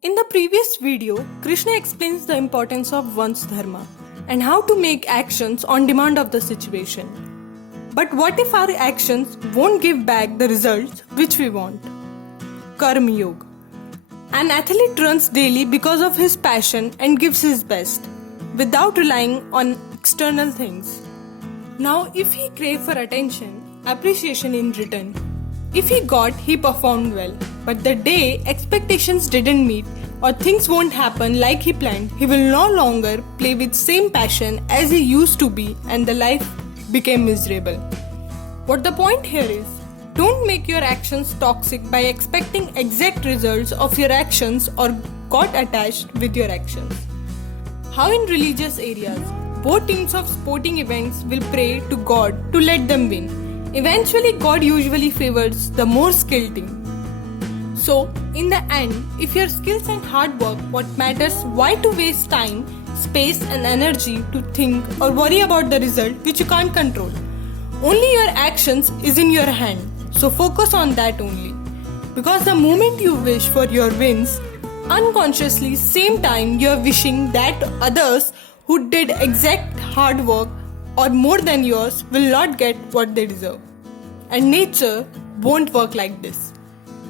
In the previous video, Krishna explains the importance of one's dharma and how to make actions on demand of the situation. But what if our actions won't give back the results which we want? Karma Yoga. An athlete runs daily because of his passion and gives his best, without relying on external things. Now, if he craved for attention, appreciation in return, if he got, he performed well. But the day expectations didn't meet or things won't happen like he planned, he will no longer play with same passion as he used to be and the life became miserable. What the point here is, don't make your actions toxic by expecting exact results of your actions or got attached with your actions. How in religious areas, both teams of sporting events will pray to God to let them win. Eventually, God usually favors the more skilled team. So, in the end, if your skills and hard work what matters, why to waste time, space and energy to think or worry about the result which you can't control? Only your actions is in your hand, so focus on that only. Because the moment you wish for your wins, unconsciously same time you are wishing that others who did exact hard work or more than yours will not get what they deserve. And nature won't work like this.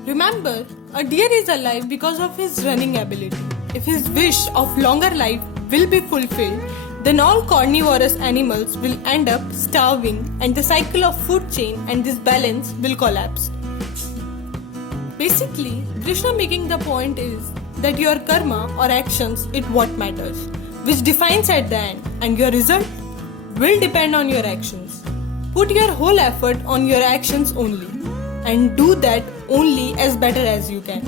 Remember, a deer is alive because of his running ability. If his wish of longer life will be fulfilled, then all carnivorous animals will end up starving and the cycle of food chain and this balance will collapse. Basically, Krishna making the point is that your karma or actions is what matters, which defines at the end, and your result will depend on your actions. Put your whole effort on your actions only and do that only as better as you can,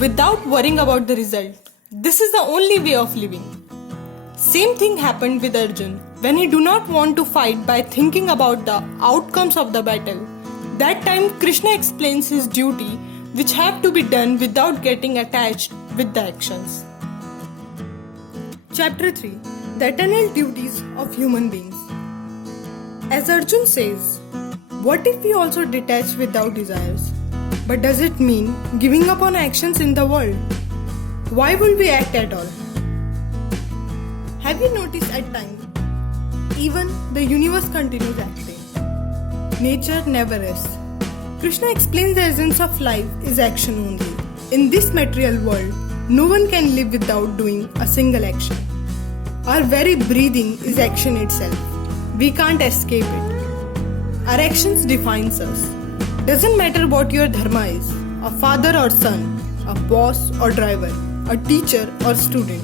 without worrying about the result. This is the only way of living. Same thing happened with Arjun when he do not want to fight by thinking about the outcomes of the battle. That time Krishna explains his duty which have to be done without getting attached with the actions. Chapter 3. The Eternal Duties of Human Beings. As Arjun says, what if we also detach without desires? But does it mean giving up on actions in the world? Why would we act at all? Have you noticed at times, even the universe continues acting. Nature never rests. Krishna explains the essence of life is action only. In this material world, no one can live without doing a single action. Our very breathing is action itself. We can't escape it. Our actions defines us. Doesn't matter what your dharma is, a father or son, a boss or driver, a teacher or student.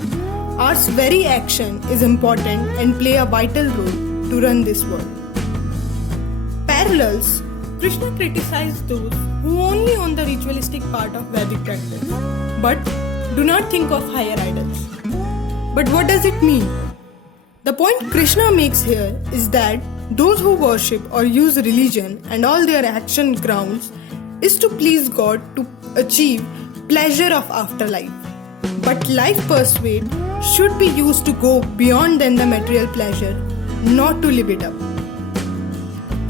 Our very action is important and play a vital role to run this world. Parallels. Krishna criticized those who only own the ritualistic part of Vedic practice, but do not think of higher idols. But what does it mean? The point Krishna makes here is that those who worship or use religion and all their action grounds is to please God to achieve pleasure of afterlife. But life pursuit should be used to go beyond than the material pleasure, not to live it up.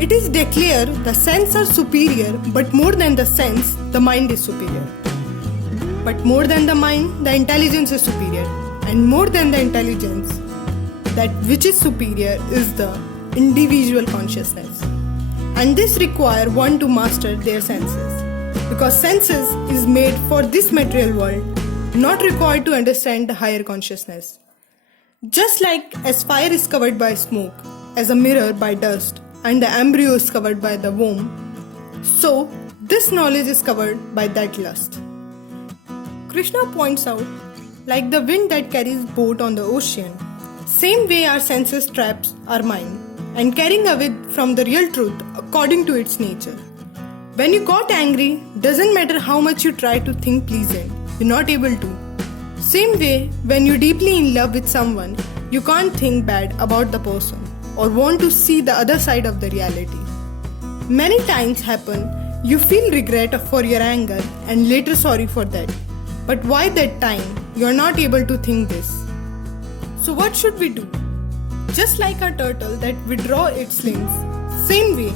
It is declared the senses are superior, but more than the sense, the mind is superior. But more than the mind, the intelligence is superior. And more than the intelligence, that which is superior is the individual consciousness. And this requires one to master their senses. Because senses is made for this material world, not required to understand the higher consciousness. Just like as fire is covered by smoke, as a mirror by dust, and the embryo is covered by the womb, so this knowledge is covered by that lust. Krishna points out, like the wind that carries boat on the ocean, same way our senses traps our mind and carrying away from the real truth according to its nature. When you got angry, doesn't matter how much you try to think pleasant, you're not able to. Same way, when you're deeply in love with someone, you can't think bad about the person or want to see the other side of the reality. Many times happen, you feel regret for your anger and later sorry for that. But why that time you're not able to think this? So what should we do? Just like a turtle that withdraw its limbs, same way,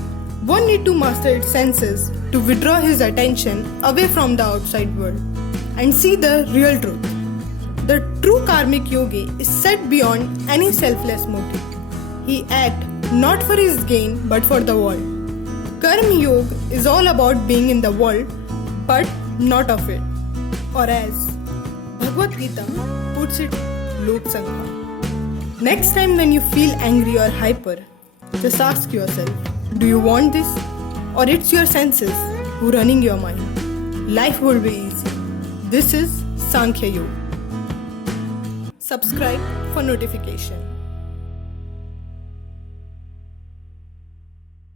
one need to master its senses to withdraw his attention away from the outside world. and see the real truth. The true karmic yogi is set beyond any selfless motive. He acts not for his gain but for the world. Karma Yoga is all about being in the world but not of it. Or as Bhagavad Gita puts it, Lok Sangha. Next time when you feel angry or hyper, just ask yourself, do you want this? Or it's your senses who running your mind. Life will be easy. This is Sankhya Yoga. Subscribe for notification.